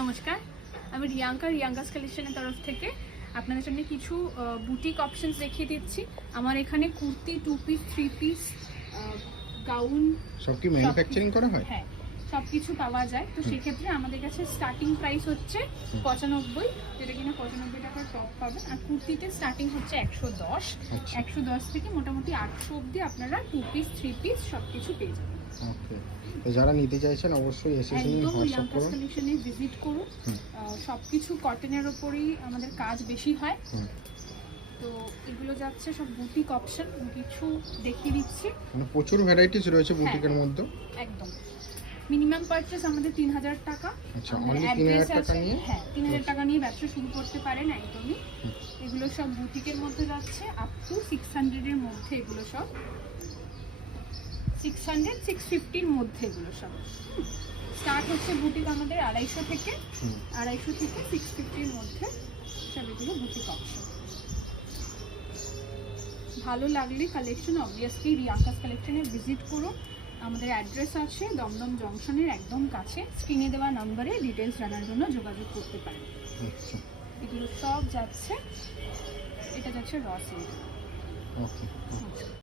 নমস্কার, আমি রিয়াঙ্কাস কালেকশনের তরফ থেকে আপনাদের জন্য কিছু বুটিক অপশনস দেখিয়ে দিচ্ছি। আমার এখানে কুর্তি, 2 পিস, 3 পিস, গাউন সব কি ম্যানুফ্যাকচারিং করা হয়? হ্যাঁ, সব কিছু পাওয়া যায়। তো সেক্ষেত্রে আমাদের কাছে স্টার্টিং প্রাইস হচ্ছে 95, যেটা কিনা 95 টাকার টপ পাবেন। আর কুর্তিতে স্টার্টিং হচ্ছে 110, 110 থেকে মোটামুটি 800 অবধি আপনারা 2 পিস, 3 পিস সব কিছু পেয়ে যাবেন। ওকে, তো যারা নিতে চাইছেন অবশ্যই এসে হোয়াটসঅ্যাপ করুন, কালেকশনে ভিজিট করুন। সবকিছু কটনের ওপরই আমাদের কাজ বেশি হয়। তো এগুলো যাচ্ছে সব বুটিক অপশন, কিছু দেখিয়ে দিচ্ছি। মানে প্রচুর ভ্যারাইটিস রয়েছে বুটিকের মধ্যে। একদম মিনিমাম পারচেজ আমাদের 3000 টাকা। আচ্ছা, অনলি 3000 টাকা নিয়ে? হ্যাঁ, 3000 টাকা নিয়ে ব্যবসা শুরু করতে পারেন একদমই। এগুলো সব বুটিকের মধ্যে যাচ্ছে আপ টু 600 এর মধ্যে। এগুলো সব 600 650 এর মধ্যে। এগুলো সব স্টার্ট হচ্ছে বুটিক আমাদের 250 থেকে 650 এর মধ্যে সব এগুলো বুটিক অপশন। ভালো লাগলে কালেকশন অবভিয়াসলি রিয়াঙ্কাস কালেকশনে ভিজিট করুন। আমাদের অ্যাড্রেস আছে দমদম জংশনের একদম কাছে। স্ক্রিনে দেওয়া নম্বরে ডিটেলস জানার জন্য যোগাযোগ করতে পারেন। এগুলো সব যাচ্ছে, এটা যাচ্ছে র সিল্ক। ওকে।